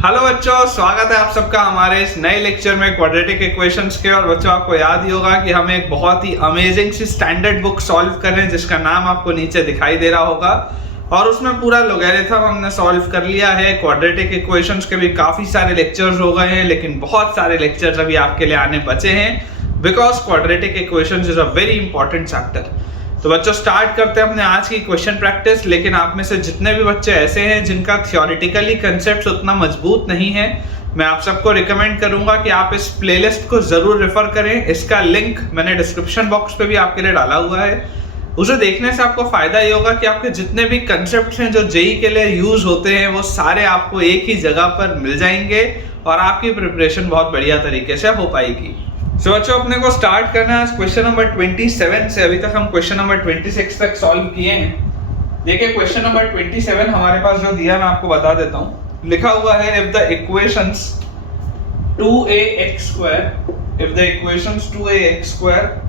Hello बच्चों, स्वागत है आप सबका हमारे इस नए लेक्चर में क्वाड्रेटिक इक्वेशंस के। और बच्चों आपको याद ही होगा कि हम एक बहुत ही अमेजिंग सी स्टैंडर्ड बुक सॉल्व कर रहे हैं जिसका नाम आपको नीचे दिखाई दे रहा होगा। और उसमें पूरा लोगैरिथम हमने सॉल्व कर लिया है। क्वाड्रेटिक इक्वेशंस के भी काफी सारे लेक्चर्स हो गए हैं, लेकिन बहुत सारे लेक्चर्स अभी आपके लिए आने बचे हैं because quadratic equations is a very important chapter. तो बच्चों स्टार्ट करते हैं अपने आज की क्वेश्चन प्रैक्टिस। लेकिन आप में से जितने भी बच्चे ऐसे हैं जिनका थियोरेटिकली कंसेप्ट उतना मजबूत नहीं है, मैं आप सबको रिकमेंड करूंगा कि आप इस प्लेलिस्ट को जरूर रेफर करें। इसका लिंक मैंने डिस्क्रिप्शन बॉक्स पे भी आपके लिए डाला हुआ है। उसे देखने से आपको फायदा ये होगा कि आपके जितने भी कंसेप्ट हैं जो जेई के लिए यूज होते हैं वो सारे आपको एक ही जगह पर मिल जाएंगे और आपकी प्रिपरेशन बहुत बढ़िया तरीके से हो पाएगी। तो बच्चों अपने को स्टार्ट करना है क्वेश्चन नंबर 27 से। अभी तक हम क्वेश्चन नंबर 26 तक सॉल्व किए हैं। देखिए क्वेश्चन नंबर 27 हमारे पास जो दिया मैं आपको बता देता हूँ। लिखा हुआ है if the equations 2ax²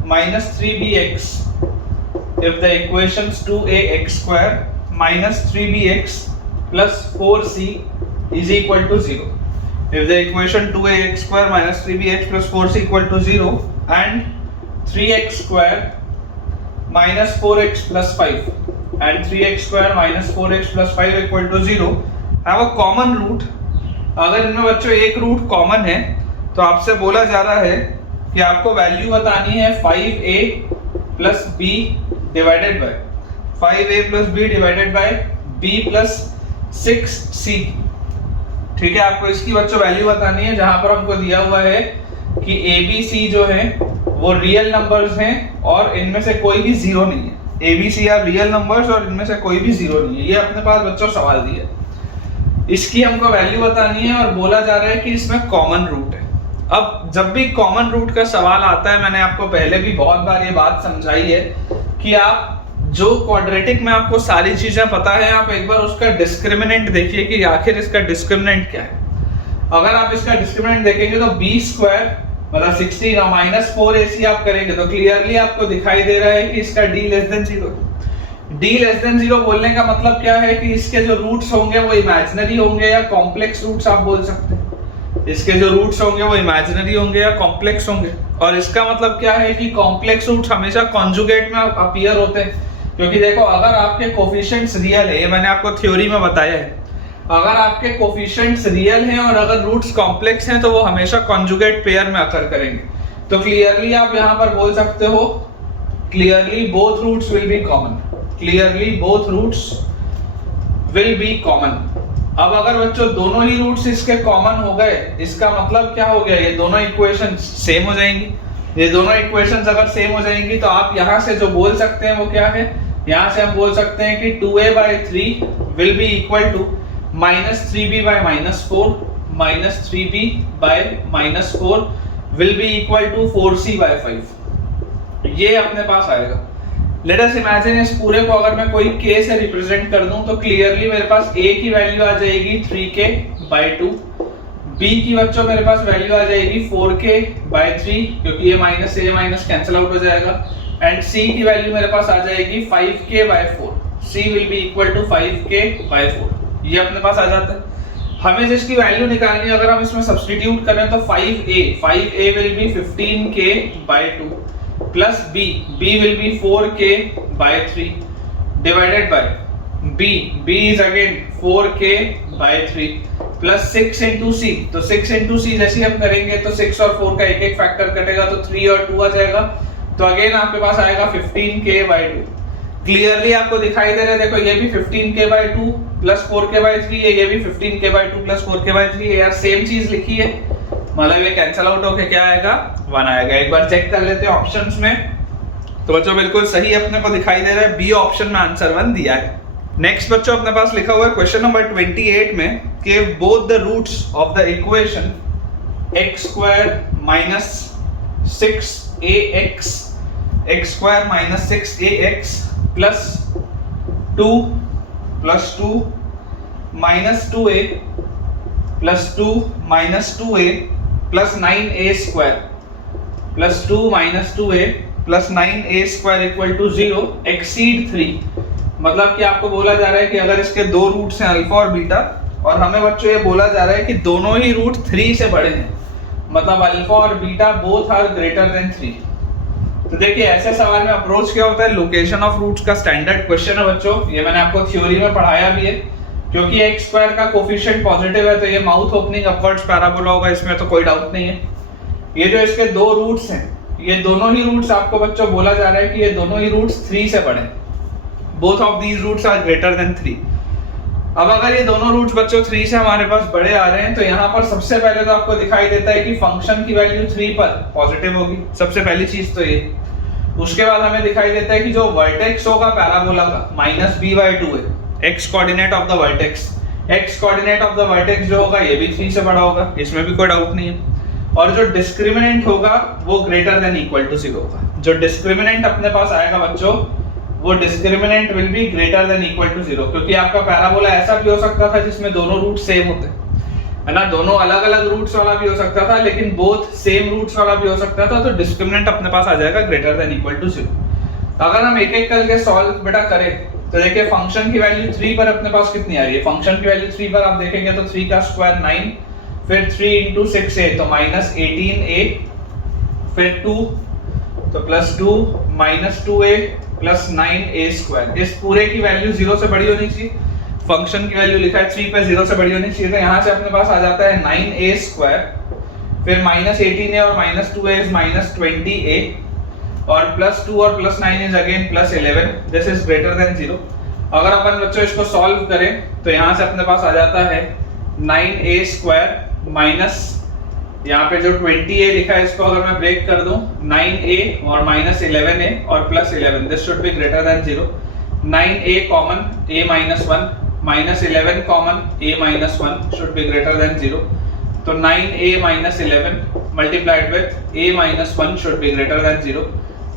minus 3bx if the equations 2ax² minus 3bx plus 4c is equal to 0. If the equation 2ax² minus 3bx plus 4c equal to 0 and 3x² minus 4x plus 5 and 3x² minus 4x plus 5 equal to 0 have a common root। अगर इनमें बच्चों एक root common है तो आपसे बोला जा रहा है कि आपको वैल्यू बतानी है 5a plus b divided by 5a plus b divided by b plus 6c। ठीक है, आपको इसकी बच्चों वैल्यू बतानी है जहां पर हमको दिया हुआ है कि ए बी सी जो है वो रियल नंबर्स हैं और इनमें से कोई भी जीरो नहीं है। A B C are real numbers और इनमें से कोई भी जीरो नहीं है। ये अपने पास बच्चों सवाल दिया है, इसकी हमको वैल्यू बतानी है और बोला जा रहा है कि इसमें कॉमन रूट है। अब जब भी कॉमन रूट का सवाल आता है, मैंने आपको पहले भी बहुत बार ये बात समझाई है कि आप जो क्वाड्रेटिक में आपको सारी चीजें पता है, आप एक बार उसका डिस्क्रिमिनेंट देखिए कि आखिर इसका डिस्क्रिमिनेंट क्या है। अगर आप इसका डिस्क्रिमिनेंट देखेंगे तो b² मतलब 16 और माइनस 4ac आप करेंगे तो क्लियरली आपको दिखाई दे रहा है कि इसका d less than 0। d less than 0 बोलने का मतलब क्या है कि इसके जो रूट्स होंगे वो इमेजिनरी होंगे या कॉम्प्लेक्स रूट्स आप बोल सकते हैं। इसके जो रूट्स होंगे वो इमेजिनरी होंगे या कॉम्प्लेक्स होंगे। और इसका मतलब क्या है कि कॉम्प्लेक्स रूट्स हमेशा कॉन्जुगेट में अपीयर होते हैं, क्योंकि देखो अगर आपके कोफिशिएंट्स रियल है, ये मैंने आपको थ्योरी में बताया है, अगर आपके कोफिशिएंट्स रियल हैं और अगर रूट्स कॉम्प्लेक्स हैं तो वो हमेशा कॉन्जुगेट पेयर में अकर करेंगे। तो क्लियरली आप यहाँ पर बोल सकते हो clearly both roots will be common. Clearly both roots will be common. अब अगर बच्चों दोनों ही रूट्स इसके कॉमन हो गए, इसका मतलब क्या हो गया, ये दोनों इक्वेशन सेम हो जाएंगी। ये दोनों इक्वेशंस अगर सेम हो जाएंगी तो आप यहाँ से जो बोल सकते हैं वो क्या है, यहाँ से हम बोल सकते हैं कि 2a/3 will be equal to -3b/-4 -3b/-4 will be equal to 4c/5। ये अपने पास आएगा। लेट अस इमेजिन इस पूरे को अगर मैं कोई k से रिप्रेजेंट कर दूं तो क्लियरली मेरे पास a की वैल्यू आ जाएगी 3k/2, b की बच्चों मेरे पास वैल्यू आ जाएगी 4k/3 क्योंकि ये माइनस से माइनस कैंसिल आउट हो जाएगा, एंड c की वैल्यू मेरे पास आ जाएगी 5k/4। c will be equal to 5k/4। ये अपने पास आ जाता है। हमें जिसकी वैल्यू निकालनी है अगर हम इसमें सब्स्टिट्यूट करें तो 5a will be 15k/2 plus b will be 4k/3 divided by b is again 4k/3 plus 6 into c। तो 6 into c जैसे हम करेंगे तो 6 और 4 का एक एक फैक्टर कटेगा तो 3 और 2 आ जाएगा, तो अगेन आपके पास आएगा 15k/2। क्लियरली आपको दिखाई दे रहा है, देखो ये भी 15k/2 प्लस 4k/3 है, ये भी 15k/2 प्लस 4k/3 है। यार सेम चीज लिखी है, मतलब ये कैंसिल आउट होके क्या आएगा, 1 आएगा। एक बार चेक कर लेते हैं ऑप्शंस में। तो बच्चों बिल्कुल सही अपने को दिखाई दे रहा है, बी ऑप्शन में आंसर 1 दिया है। नेक्स्ट बच्चों अपने पास लिखा हुआ है क्वेश्चन नंबर 28 में कि both the roots of the equation x² minus 6ax x² minus 6ax plus 2 minus 2a plus 2 minus 2a plus 9a² plus 2 minus 2a plus 9a² equal to 0 exceed 3। मतलब कि आपको बोला जा रहा है कि अगर इसके दो रूट्स हैं अल्फा और बीटा और हमें बच्चों ये बोला जा रहा है कि दोनों ही रूट 3 से बड़े हैं, मतलब अल्फा और beta both are greater than 3। तो देखिए ऐसे सवाल में अप्रोच क्या होता है, लोकेशन ऑफ रूट्स का स्टैंडर्ड क्वेश्चन है बच्चों, ये मैंने आपको थ्योरी में पढ़ाया भी है। क्योंकि x स्क्वायर का कोफिशिएंट पॉजिटिव है तो ये माउथ ओपनिंग अपवर्ड्स पैराबोला होगा, इसमें तो कोई डाउट नहीं है। ये जो इसके दो रूट्स हैं, ये दोनों ही रूट्स आपको बच्चों बोला जा रहा है कि ये दोनों ही रूट्स 3 से बड़े हैं, both of these roots are greater than 3। अब अगर ये दोनों रूट्स बच्चों 3 से हमारे पास बड़े आ रहे हैं तो यहाँ पर सबसे पहले तो आपको दिखाई देता है कि फंक्शन की वैल्यू 3 पर पॉजिटिव होगी, सबसे पहली चीज तो ये। उसके बाद हमें दिखाई देता है कि जो वर्टेक्स होगा पैराबोला का -b/2 है, x coordinate of the vertex, x coordinate of the vertex जो होगा ये भी 3 से बड़ा होगा, इसमें भी कोई डाउट नहीं है। और जो डिस्क्रिमिनेंट होगा वो ग्रेटर देन इक्वल टू 0 होगा। जो डिस्क्रिमिनेंट अपने पास आएगा बच्चों, वो discriminant will be greater than equal to 0, क्योंकि आपका पैराबोला ऐसा भी हो सकता था जिसमें दोनों रूट सेम होते है ना, दोनों अलग अलग रूट्स वाला भी हो सकता था, लेकिन बोथ सेम रूट्स वाला भी हो सकता था। तो डिस्क्रिमिनेंट अपने पास आ जाएगा ग्रेटर देन इक्वल टू 0। अगर हम एक एक करके सॉल्व बेटा करें तो देखिए फंक्शन की वैल्यू 3 पर अपने पास कितनी आ रही है, फंक्शन की वैल्यू 3 पर आप देखेंगे तो 3 का स्क्वायर 9, फिर 3 into 6a तो -18a, फिर 2 तो +2 -2a प्लस 9a स्क्वायर। इस पूरे की वैल्यू 0 से बड़ी होनी चाहिए, फंक्शन की वैल्यू लिखा है 3 पे 0 से बड़ी होनी चाहिए, तो यहाँ से अपने पास आ जाता है 9a स्क्वायर, फिर -18a और -2a इज -20a, और +2 और +9 is again +11, this is greater than 0। अगर अपन बच्चों इसको सॉल्व करें तो यहाँ से अपने पास आ जाता है 9a स्क्वायर माइनस यहाँ पे जो 20a लिखा है इसको अगर मैं ब्रेक कर दूं 9a और -11a और +11, this should be greater then 0। 9a common a -1 -11 common a -1 should be greater then 0। तो 9a -11 multiplied with a -1 should be greater then 0।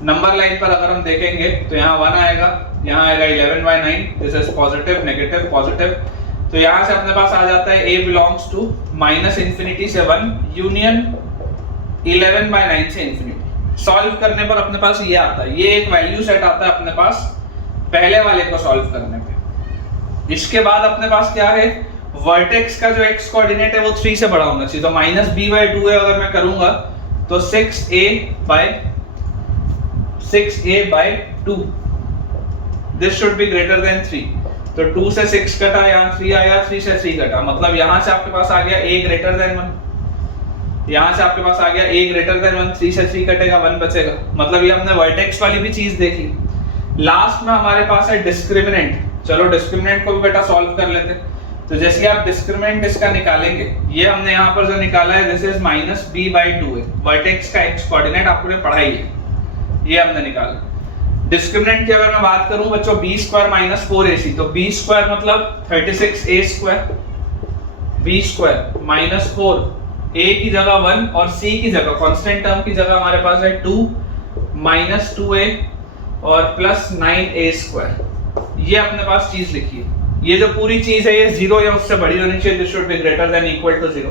Number line पर अगर हम देखेंगे तो यहाँ 1 आएगा, यहाँ आएगा 11/9, this is positive negative positive. तो यहाँ से अपने पास आ जाता है a बिलोंग्स टू -∞ से 1 यूनियन 11/9 से इंफिनिटी। सॉल्व करने पर अपने पास ये आता है, ये एक वैल्यू सेट आता है अपने पास पहले वाले को सॉल्व करने पे। इसके बाद अपने पास क्या है, वर्टेक्स का जो x कोऑर्डिनेट है वो 3 से बड़ा होना चाहिए, तो -b/2 है अगर मैं करूंगा तो 6a/2 this should be greater than 3। तो 2 से 6 कटा, यहाँ 3 आया, 3 से 3 कटा, मतलब यहाँ से आपके पास आ गया a ग्रेटर देन 1, यहाँ से आपके पास आ गया a ग्रेटर देन 1, 3 से 3 कटेगा 1 बचेगा, मतलब ये हमने वर्टेक्स वाली भी चीज देख ली। लास्ट में हमारे पास है डिस्क्रिमिनेंट, चलो डिस्क्रिमिनेंट को भी बेटा सॉल्व कर लेते। तो जैसे आप डिस्क्रिमिनेंट इसका निकालेंगे, ये हमने यहाँ पर जो निकाला है दिस इज -b/2 है, वर्टेक्स का x कोऑर्डिनेट आपने पढ़ाई है, ये हमने निकाला। डिस्क्रिमिनेंट की अगर मैं बात करूं बच्चों b² - 4ac, तो b² मतलब 36a स्क्वायर, b² -4, a की जगह 1 और c की जगह कांस्टेंट टर्म की जगह हमारे पास है 2 -2a और +9a स्क्वायर। ये अपने पास चीज लिखी है, ये जो पूरी चीज है ये 0 या उससे बड़ी होनी चाहिए, this should be greater than equal to 0।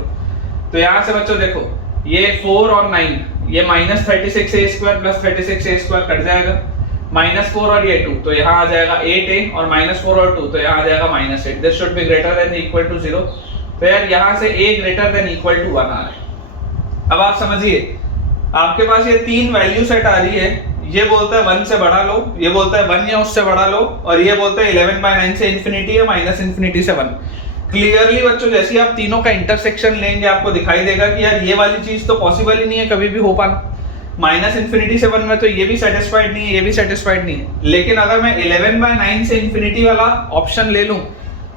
तो यहाँ से बच्चों देखो ये 4 और 9, ये -36a square + 36a square cut जाएगा, -4 और ये 2 तो यहाँ आ जाएगा 8a और -4 और 2 तो यहाँ आ जाएगा -8, this should be greater than equal to 0। तो यार यहाँ से a greater than equal to 1 आ रहा है। अब आप समझिए आपके पास ये तीन वैल्यू सेट आ रही है, ये बोलता है 1 से बड़ा लो, ये बोलता है 1 या उससे बड़ा लो, और ये बोलता है 11/9 से इंफिनिटी या -∞ से 1। क्लियरली बच्चों जैसे आप तीनों का इंटरसेक्शन लेंगे आपको दिखाई देगा कि यार ये वाली चीज तो पॉसिबल ही नहीं है कभी भी हो पाना, -∞ से 1 में तो ये भी सेटिस्फाइड नहीं है, ये भी सेटिस्फाइड नहीं है। लेकिन अगर मैं 11/9 से इंफिनिटी वाला ऑप्शन ले लूं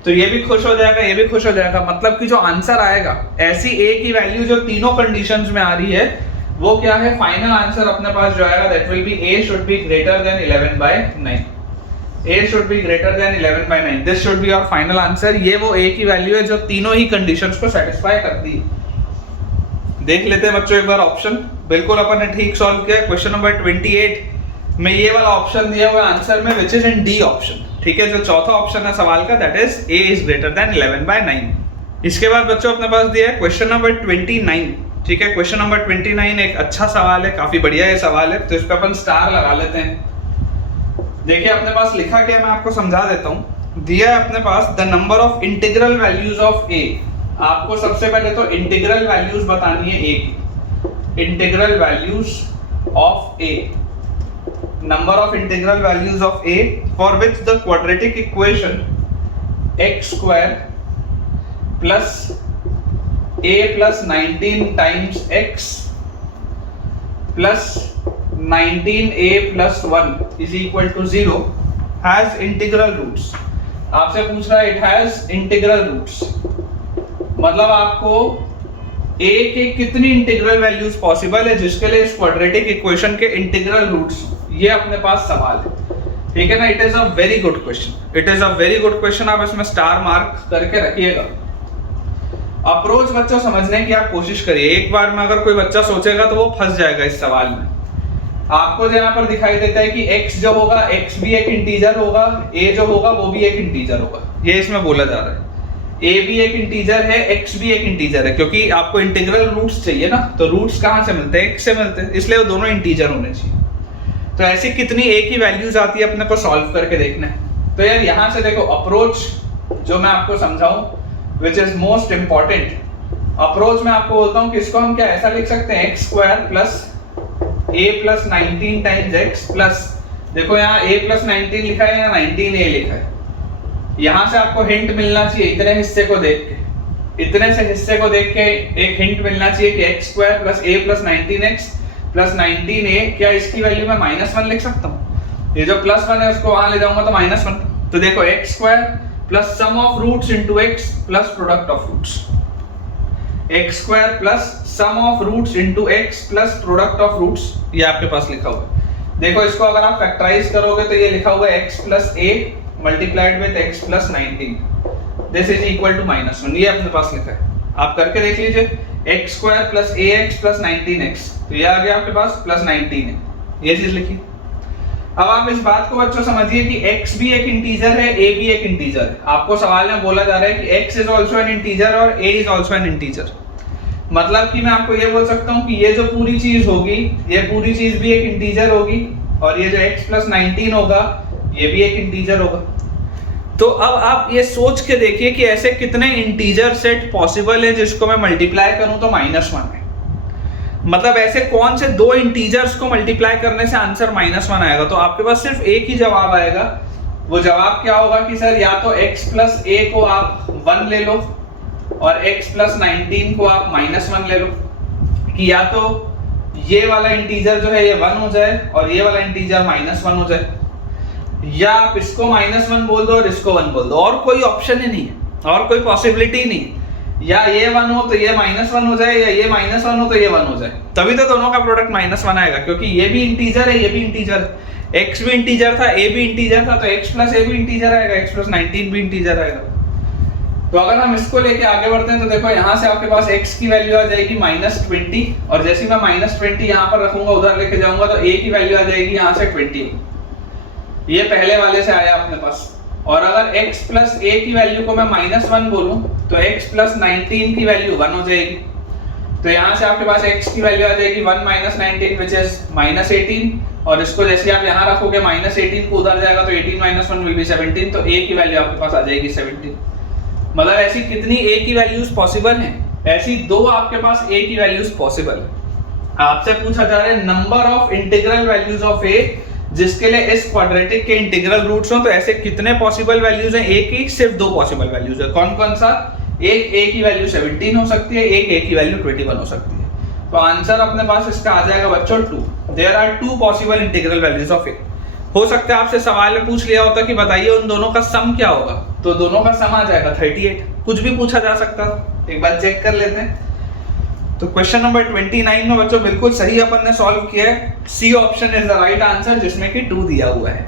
तो ये भी खुश हो जाएगा, ये भी खुश हो जाएगा, मतलब कि जो आंसर आएगा ऐसी a की वैल्यू जो तीनों कंडीशंस में आ रही है वो क्या है, फाइनल आंसर अपने पास जो आएगा that will be a should be greater then 11/9, a should be greater then 11/9, this should be your final answer. ये वो a की वैल्यू है जो तीनों ही कंडीशंस को सेटिस्फाई करती है। देख लेते हैं बच्चों एक बार ऑप्शन, बिल्कुल अपन ने ठीक सॉल्व किया। क्वेश्चन नंबर 28 में ये वाला ऑप्शन दिया हुआ आंसर में which is in D option, ठीक है। जो चौथा ऑप्शन है सवाल का that is a is greater than 11/9। इसके बाद बच्चों अपने पास दिया है क्वेश्चन नंबर 29, ठीक है। क्वेश्चन नंबर 29 एक अच्छा सवाल है, काफी बढ़िया ये सवाल है, तो इस पे अपन स्टार लगा लेते हैं। देखिए अपने पास लिखा क्या है मैं आपको समझा देता हूँ। दिया है अपने पास the number of integral values of a. आपको सबसे पहले तो इंटीग्रल वैल्यूज बतानी है ए की। Integral values of a, number of integral values of a for which the quadratic equation x square plus a plus 19 times x plus 19a plus 1 is equal to 0 has integral roots. आपसे पूछ रहा है it has integral roots, मतलब आपको a के कितनी integral values possible है जिसके लिए इस क्वाड्रेटिक इक्वेशन के इंटीग्रल रूट्स, ये अपने पास सवाल है, ठीक है ना। It is a very good question, it is a very good question. आप इसमें स्टार मार्क करके रखिएगा। अप्रोच बच्चों समझने की आप कोशिश करिए। एक बार में अगर कोई बच्चा सोचेगा तो वो फंस जाएगा इस सवाल में। आपको यहाँ पर दिखाई देता है कि x जो होगा x भी एक इंटीजर होगा, a जो होगा वो भी एक इंटीजर होगा, ये इसमें बोला जा रहा है। a भी एक इंटीजर है, x भी एक इंटीजर है, क्योंकि आपको इंटीग्रल रूट्स चाहिए ना, तो रूट्स कहाँ से मिलते हैं, x से मिलते हैं, इसलिए वो दोनों इंटीजर होने चाहिए। तो ऐसी कितनी a की वैल्यूज आती है अपने को सॉल्व करके देखना है। तो यार यहाँ से देखो अप्रोच जो मैं आपको समझाऊं which is most important approach, मैं आपको बोलता हूँ कि इसको हम क्या ऐसा लिख सकते हैं x square plus a plus 19 times x plus, देखो यहाँ a प्लस 19 लिखा है या 19a लिखा है। यहाँ से आपको हिंट मिलना चाहिए इतने हिस्से को देख के, इतने से हिस्से को देख के एक हिंट मिलना चाहिए कि x square plus a plus 19x plus 19a, क्या इसकी वैल्यू मैं -1 लिख सकता हूँ? ये जो +1 है उसको वहां ले जाऊंगा तो -1। तो देखो x square plus sum of roots into x plus product of roots, x square plus sum of roots into x plus product of roots, ये आपके पास लिखा हुआ है। देखो इसको अगर आप फैक्टराइज करोगे तो ये लिखा हुआ है x plus a multiplied with x plus 19 this is equal to -1, ये अपने पास लिखा है। आप करके देख लीजिए x square plus ax plus 19x, तो ये आ गया आपके पास प्लस 19 है, ये चीज लिखिए। अब आप इस बात को बच्चों समझिए कि x भी एक इंटीजर है, a भी एक इंटीजर है। आपको सवाल में बोला जा रहा है कि x is also an integer और a is also an integer, मतलब कि मैं आपको ये बोल सकता हूँ कि ये जो पूरी चीज होगी, ये पूरी चीज भी एक इंटीजर होगी, और ये जो x प्लस 19 होगा ये भी एक इंटीजर होगा। तो अब आप ये सोच के देखिए कि ऐसे कितने इंटीजर सेट पॉसिबल है जिसको मैं मल्टीप्लाई करूं तो -1 है, मतलब ऐसे कौन से दो इंटीजर्स को मल्टीप्लाई करने से आंसर -1 आएगा। तो आपके पास सिर्फ एक ही जवाब आएगा। वो जवाब क्या होगा कि सर या तो x प्लस a को आप 1 ले लो और x प्लस 19 को आप -1 ले लो, कि या तो ये वाला इंटीजर जो है ये 1 हो जाए और ये वाला इंटीजर -1 हो जाए, या आप इसको -1 बोल दो और इसको 1 बोल दो, और कोई ऑप्शन ही नहीं है और कोई पॉसिबिलिटी नहीं है। या ये 1 हो तो ये -1 हो जाए, या ये -1 हो तो ये 1 हो जाए, तभी तो दोनों का प्रोडक्ट -1 आएगा, क्योंकि ये भी इंटीजर है ये भी इंटीजर है। x भी इंटीजर था a भी इंटीजर था, तो x प्लस a भी इंटीजर आएगा, x प्लस 19 भी इंटीजर आएगा। तो अगर हम इसको लेके आगे बढ़ते हैं तो देखो यहाँ से आपके पास x की वैल्यू आ जाएगी -20, और जैसे ही मैं -20 यहाँ पर रखूंगा उधर लेके जाऊंगा तो a की वैल्यू आ जाएगी यहाँ से 20, ये पहले वाले से आया अपने पास। और अगर x प्लस a की वैल्यू को मैं -1 बोलूं तो x प्लस 19 की वैल्यू 1 हो जाएगी। तो यहाँ से आपके पास x की वैल्यू आ जाएगी 1 - 19 विच इज -18, और इसको जैसे आप यहाँ रखोगे -18 को उधर जाएगा तो 18 - 1 विल बी 17, तो a की वैल्यू आपके पास आ जाएगी 17। मतलब ऐसी कितनी a की वैल्यूज पॉसिबल हैं? ऐसी दो आपके पास a की वैल्यूज पॉसिबल है। आपसे पूछा जा रहा है number of integral values of a जिसके लिए इस क्वाड्रेटिक के इंटीग्रल रूट्स हो, तो ऐसे कितने पॉसिबल वैल्यूज हैं? a की सिर्फ दो पॉसिबल वैल्यूज है। कौन कौन सा? एक a की वैल्यू 17 हो सकती है, एक a की वैल्यू 21 हो सकती है। तो आंसर अपने पास इसका आ जाएगा बच्चों 2। There are 2 possible integral values of a। हो सकता है आपसे सवाल में पूछ लिया होता कि बताइए उन दोनों का सम क्या होगा, तो दोनों का सम आ जाएगा 38। कुछ भी पूछा जा सकता है, एक बार चेक कर लेते हैं। तो क्वेश्चन नंबर 29 में बच्चों बिल्कुल सही अपन ने सॉल्व किया है। C option is the right answer, जिसमें कि 2 दिया हुआ है।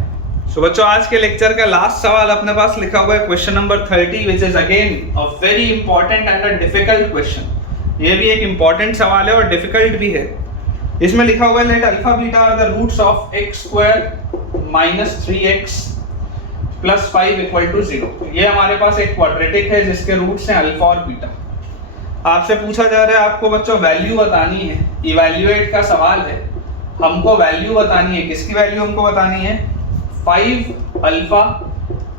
सो बच्चों आज के लेक्चर का लास्ट सवाल अपने पास लिखा हुआ है question number 30, which is again a very important and a difficult question. ये भी एक इंपॉर्टेंट सवाल है और डिफिकल्ट भी है। इसमें लिखा हुआ है let alpha beta are the roots of x square -3x plus 5 equal to 0। ये हमारे पास एक क्वाड्रेटिक है जिसके रूट्स हैं अल्फा और बीटा। आपसे पूछा जा रहा है आपको बच्चों वैल्यू बतानी है, इवैल्यूएट का सवाल है। हमको वैल्यू बतानी है, किसकी वैल्यू हमको बतानी है? 5 alpha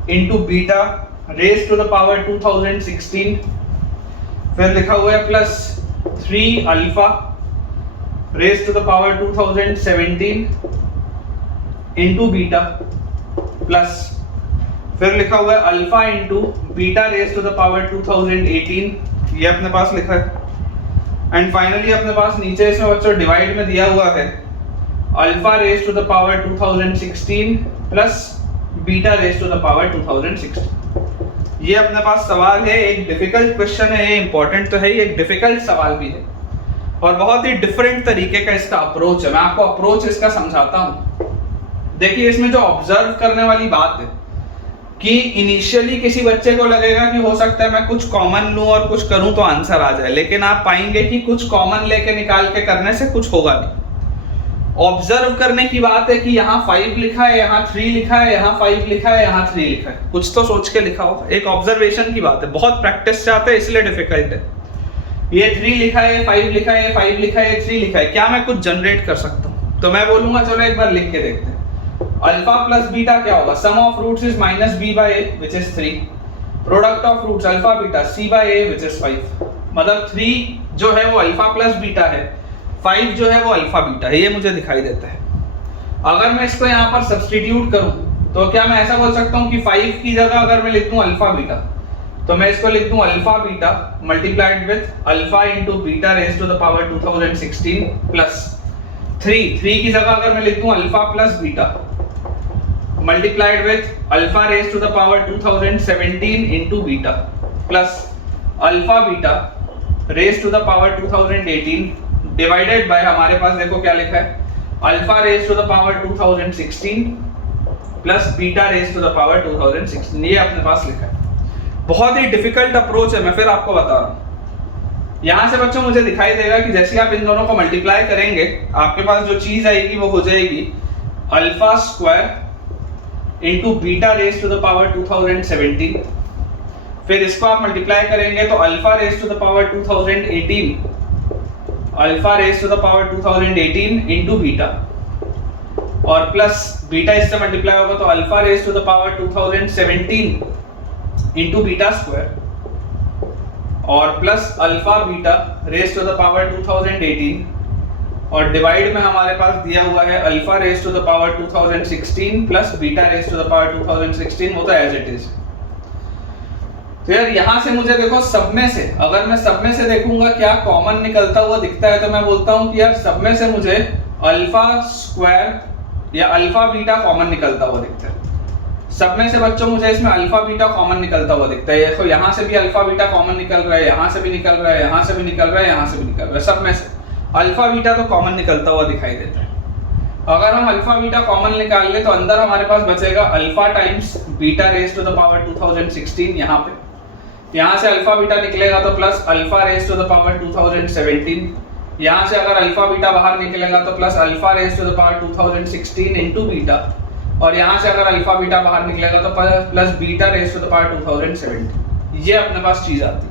into beta raise to the power 2016, फिर लिखा हुआ है plus 3 alpha raise to the power 2017 into beta, plus फिर लिखा हुआ है alpha into beta raise to the power 2018, ये अपने पास लिखा है। एंड फाइनली अपने पास नीचे इसमें बच्चों डिवाइड में दिया हुआ है alpha raise to the power 2016 plus beta raise to the power 2016। ये अपने पास सवाल है, एक डिफिकल्ट क्वेश्चन है, ये इंपॉर्टेंट तो है ही, एक डिफिकल्ट सवाल भी है और बहुत ही डिफरेंट तरीके का इसका अप्रोच है। मैं आपको अप्रोच इसका समझाता हूं। देखिए इसमें जो ऑब्जर्व करने वाली बात है कि इनिशियली किसी बच्चे को लगेगा कि हो सकता है मैं कुछ कॉमन लूं और कुछ करूं तो आंसर आ जाए, लेकिन आप पाएंगे कि कुछ कॉमन लेके निकाल के करने से कुछ होगा नहीं। ऑब्जर्व करने की बात है कि यहाँ 5 लिखा है, यहाँ 3 लिखा है, यहाँ 5 लिखा है, यहाँ 3 लिखा है, कुछ तो सोच के लिखा हो। एक ऑब्जर्वेशन की बात है, बहुत प्रैक्टिस चाहते हैं इसलिए डिफिकल्ट है। ये 3 लिखा है, 5 लिखा है, 5 लिखा है, 3 लिखा है, क्या मैं कुछ जनरेट कर सकता हूँ? तो मैं बोलूंगा चलो एक बार लिख के देखते हैं। अल्फा प्लस बीटा क्या होगा? Sum of roots is minus b by a which is 3, product of roots alpha beta c by a which is 5। मतलब 3 जो है वो अल्फा प्लस बीटा है, 5 जो है वो अल्फा बीटा है, ये मुझे दिखाई देता है। अगर मैं इसको यहाँ पर सब्स्टिट्यूट करूं तो क्या मैं ऐसा बोल सकता हूँ कि 5 की जगह अगर मैं लिख दूं अल्फा बीटा, तो मैं इसको लिख दूं alpha beta multiplied with alpha into beta raise to the power 2016 plus 3 की जगह अगर मैं लिख दूं alpha plus beta multiplied with alpha raise to the power 2017 into beta plus alpha beta raise to the power 2018 divided by, हमारे पास देखो क्या लिखा है, alpha raise to the power 2016 plus beta raise to the power 2016, ये अपने पास लिखा है। बहुत ही डिफिकल्ट अप्रोच है, मैं फिर आपको बता रहा हूं। यहां से बच्चों मुझे दिखाई देगा कि जैसे आप इन दोनों को मल्टीप्लाई करेंगे आपके पास जो चीज आएगी वो हो जाएगी alpha square into beta raise to the power 2017, फिर इसको आप मल्टीप्लाई करेंगे तो alpha raise to the power 2018, alpha raise to the power 2018 into beta, और प्लस बीटा इससे मल्टीप्लाई होगा तो alpha raise to the power 2017 into beta square, और plus alpha beta raise to the power 2018, और divide में हमारे पास दिया हुआ है alpha raise to the power 2016 plus beta raise to the power 2016, वो तो एज इट इज। तो यार यहां से मुझे देखो सब में से, अगर मैं सब में से देखूंगा क्या कॉमन निकलता हुआ दिखता है, तो मैं बोलता हूं कि यार सब में से मुझे अल्फा स्क्वायर या अल्फा बीटा कॉमन निकलता हुआ दिखता है। सब में से बच्चों मुझे इसमें अल्फा बीटा कॉमन निकलता हुआ दिखता है। देखो यहां से भी अल्फा बीटा कॉमन निकल रहा है, यहां से भी निकल रहा है, यहां से भी निकल रहा है, यहां से भी निकल रहा है, सब में से अल्फा बीटा तो कॉमन निकलता हुआ दिखाई देता है। अगर हम अल्फा बीटा कॉमन निकाल ले तो अंदर हमारे पास बचेगा alpha times beta raise to the power 2016, यहाँ पे यहाँ से अल्फा बीटा निकलेगा तो plus alpha raise to the power 2017, यहाँ से अगर अल्फा बीटा बाहर निकलेगा तो plus alpha raise to the power 2016 into beta, और यहाँ से अगर अल्फा बीटा बाहर निकलेगा तो plus beta raise to the power 2017, ये अपने पास चीज आती है।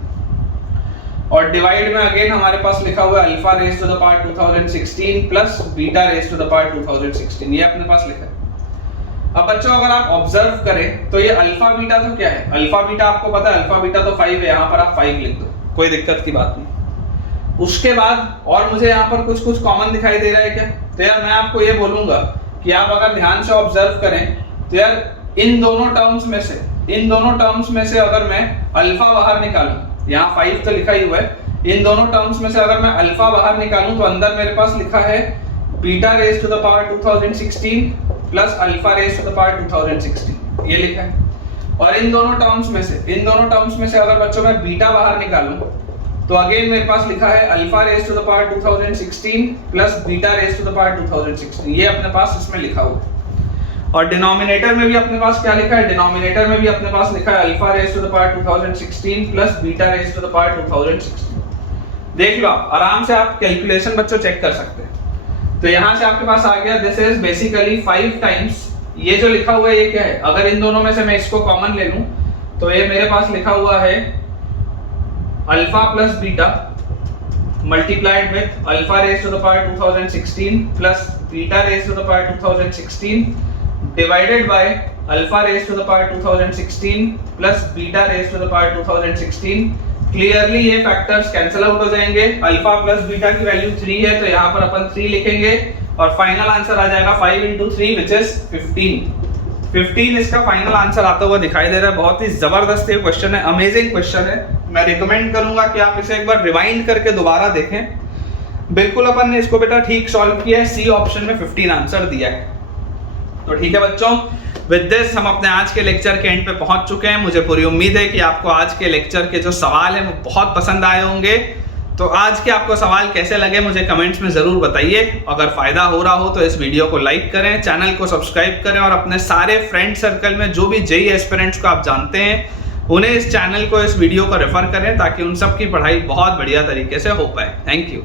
और डिवाइड में अगेन हमारे पास लिखा हुआ है alpha raise to the power 2016 plus beta raise to the power 2016, ये अपने पास लिखा है। अब बच्चों अगर आप ऑब्जर्व करें तो ये अल्फा बीटा तो क्या है, अल्फा बीटा आपको पता है, अल्फा बीटा तो 5 है, यहाँ पर आप 5 लिख दो, कोई दिक्कत की बात नहीं। उसके बाद और मुझे यहाँ पर कुछ कुछ कॉमन दिखाई दे रहा है क्या? तो यार मैं आपको ये बोलूंगा कि आप अगर ध्यान से ऑब्जर्व करें तो यार इन दोनों टर्म्स में से अगर मैं अल्फा बाहर निकालूं, यहाँ 5 तो लिखा ही हुआ है, इन दोनों टर्म्स में से अगर मैं अल्फा बाहर निकालूं तो अंदर मेरे पास लिखा है beta raise to the power 2016 plus alpha raise to the power 2016, ये लिखा है। और इन दोनों टर्म्स में से अगर बच्चों मैं बीटा बाहर निकालूं तो अगेन मेरे पास लिखा है alpha raise to the power 2016 plus beta raise to the power 2016, ये अपने पास इसमें लिखा हुआ है। और डिनोमिनेटर में भी अपने पास क्या लिखा है, डिनोमिनेटर में भी अपने पास लिखा है alpha raise to the power 2016 plus beta raise to the power 2016। देख लो आप आराम से, आप कैलकुलेशन बच्चों चेक कर सकते हैं। तो यहां से आपके पास आ गया दिस इज बेसिकली 5 टाइम्स, ये जो लिखा हुआ है ये क्या है, अगर इन दोनों में से मैं इसको कॉमन ले लूं तो ये मेरे पास लिखा हुआ है alpha plus beta multiplied with alpha raise to the power 2016 plus beta raise to the power 2016 divided by alpha raise to the power 2016 plus beta raise to the power 2016, clearly ये फैक्टर्स कैंसिल आउट हो जाएंगे। Alpha plus beta की value 3 है तो यहाँ पर अपन 3 लिखेंगे और फाइनल आंसर आ जाएगा 5 into 3 which is 15 इसका फाइनल आंसर आता हुआ दिखाई दे रहा है। बहुत ही जबरदस्त ये क्वेश्चन है, अमेजिंग क्वेश्चन है। मैं रिकमेंड करूंगा कि आप इसे एक बार रिवाइंड करके दोबारा देखें। बिल्कुल अपन ने इसको बेटा ठीक सॉल्व किया है, सी ऑप्शन में 15 आंसर दिया है। तो ठीक है बच्चों, विद दिस हम अपने आज के लेक्चर के एंड पे पहुंच चुके हैं। मुझे पूरी उम्मीद है कि आपको आज के लेक्चर के जो सवाल हैं वो बहुत पसंद आए होंगे। तो आज के आपको सवाल कैसे लगे मुझे कमेंट्स में ज़रूर बताइए। अगर फ़ायदा हो रहा हो तो इस वीडियो को लाइक करें, चैनल को सब्सक्राइब करें और अपने सारे फ्रेंड सर्कल में जो भी जेईई एस्पिरेंट्स को आप जानते हैं उन्हें इस चैनल को, इस वीडियो को रेफर करें ताकि उन सब की पढ़ाई बहुत बढ़िया तरीके से हो पाए। Thank you.